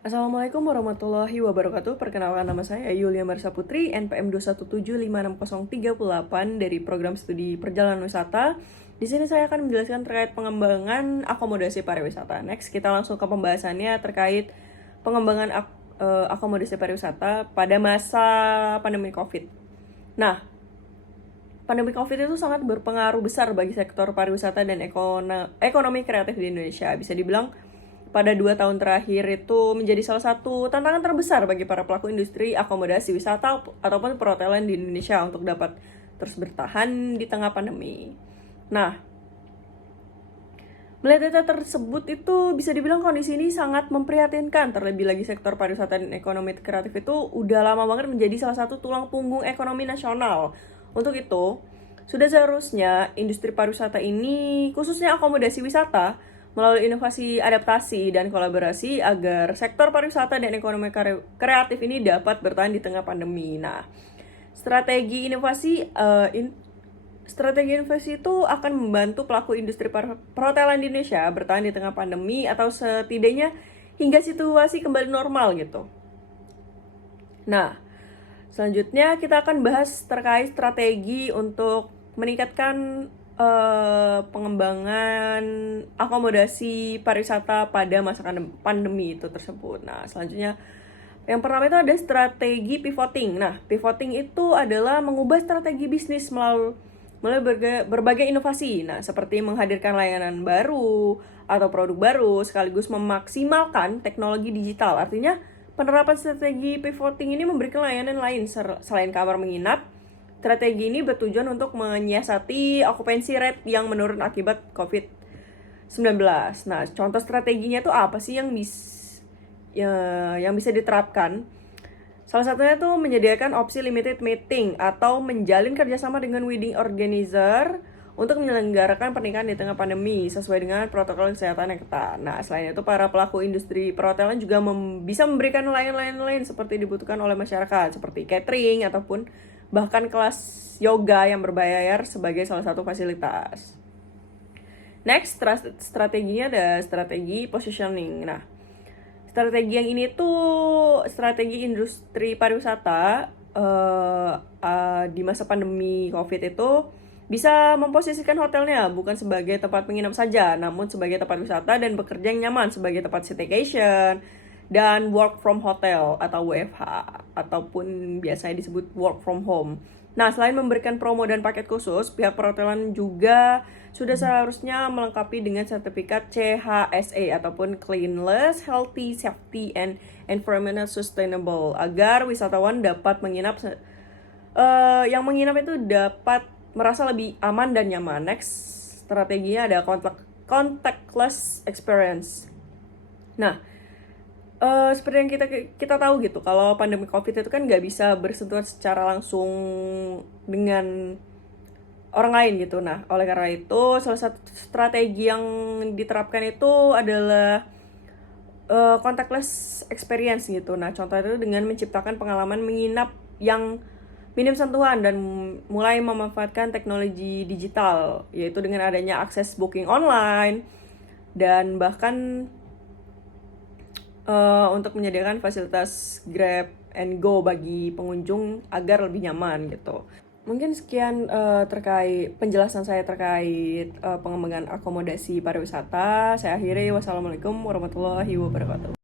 Assalamualaikum warahmatullahi wabarakatuh. Perkenalkan, nama saya Yulia Marsa Putri, NPM 217560338 dari Program Studi Perjalanan Wisata. Di sini saya akan menjelaskan terkait pengembangan akomodasi pariwisata. Next, kita langsung ke pembahasannya terkait pengembangan akomodasi pariwisata pada masa pandemi COVID. Nah, pandemi COVID itu sangat berpengaruh besar bagi sektor pariwisata dan ekonomi kreatif di Indonesia. Bisa dibilang pada 2 tahun terakhir itu menjadi salah satu tantangan terbesar bagi para pelaku industri akomodasi wisata ataupun perhotelan di Indonesia untuk dapat terus bertahan di tengah pandemi. Nah, melihat data tersebut itu bisa dibilang kondisi ini sangat memprihatinkan, terlebih lagi sektor pariwisata dan ekonomi kreatif itu udah lama banget menjadi salah satu tulang punggung ekonomi nasional. Untuk itu, sudah seharusnya industri pariwisata ini, khususnya akomodasi wisata, melalui inovasi, adaptasi, dan kolaborasi agar sektor pariwisata dan ekonomi kreatif ini dapat bertahan di tengah pandemi. Nah, strategi inovasi itu akan membantu pelaku industri perhotelan di Indonesia bertahan di tengah pandemi atau setidaknya hingga situasi kembali normal gitu. Nah, selanjutnya kita akan bahas terkait strategi untuk meningkatkan pengembangan akomodasi pariwisata pada masa pandemi itu tersebut. Nah, selanjutnya yang pertama itu ada strategi pivoting. Nah, pivoting itu adalah mengubah strategi bisnis melalui berbagai inovasi. Nah, seperti menghadirkan layanan baru atau produk baru sekaligus memaksimalkan teknologi digital. Artinya, penerapan strategi pivoting ini memberikan layanan lain selain kamar menginap. Strategi ini bertujuan untuk menyiasati occupancy rate yang menurun akibat COVID-19. Nah, contoh strateginya itu apa sih yang bisa diterapkan? Salah satunya itu menyediakan opsi limited meeting atau menjalin kerjasama dengan wedding organizer untuk menyelenggarakan pernikahan di tengah pandemi sesuai dengan protokol kesehatan yang ketat. Nah, selain itu para pelaku industri perhotelan juga bisa memberikan layanan lain seperti dibutuhkan oleh masyarakat seperti catering ataupun bahkan kelas yoga yang berbayar sebagai salah satu fasilitas. Next, strateginya ada strategi positioning. Nah, strategi yang ini tuh strategi industri pariwisata di masa pandemi COVID itu bisa memposisikan hotelnya bukan sebagai tempat menginap saja, namun sebagai tempat wisata dan bekerja yang nyaman sebagai tempat staycation dan work from hotel atau WFH ataupun biasanya disebut work from home. Nah, selain memberikan promo dan paket khusus, pihak perhotelan juga sudah seharusnya melengkapi dengan sertifikat CHSE ataupun Cleanliness, Healthy, Safety, and Environmental Sustainable agar wisatawan dapat menginap yang menginap itu dapat merasa lebih aman dan nyaman. Next, strateginya ada contactless experience. Nah, seperti yang kita tahu gitu, kalau pandemi COVID itu kan nggak bisa bersentuhan secara langsung dengan orang lain gitu. Nah, oleh karena itu, salah satu strategi yang diterapkan itu adalah contactless experience gitu. Nah, contohnya itu dengan menciptakan pengalaman menginap yang minim sentuhan dan mulai memanfaatkan teknologi digital, yaitu dengan adanya akses booking online dan bahkan untuk menyediakan fasilitas Grab and Go bagi pengunjung agar lebih nyaman gitu. Mungkin sekian terkait penjelasan saya terkait pengembangan akomodasi pariwisata. Saya akhiri. Wassalamualaikum warahmatullahi wabarakatuh.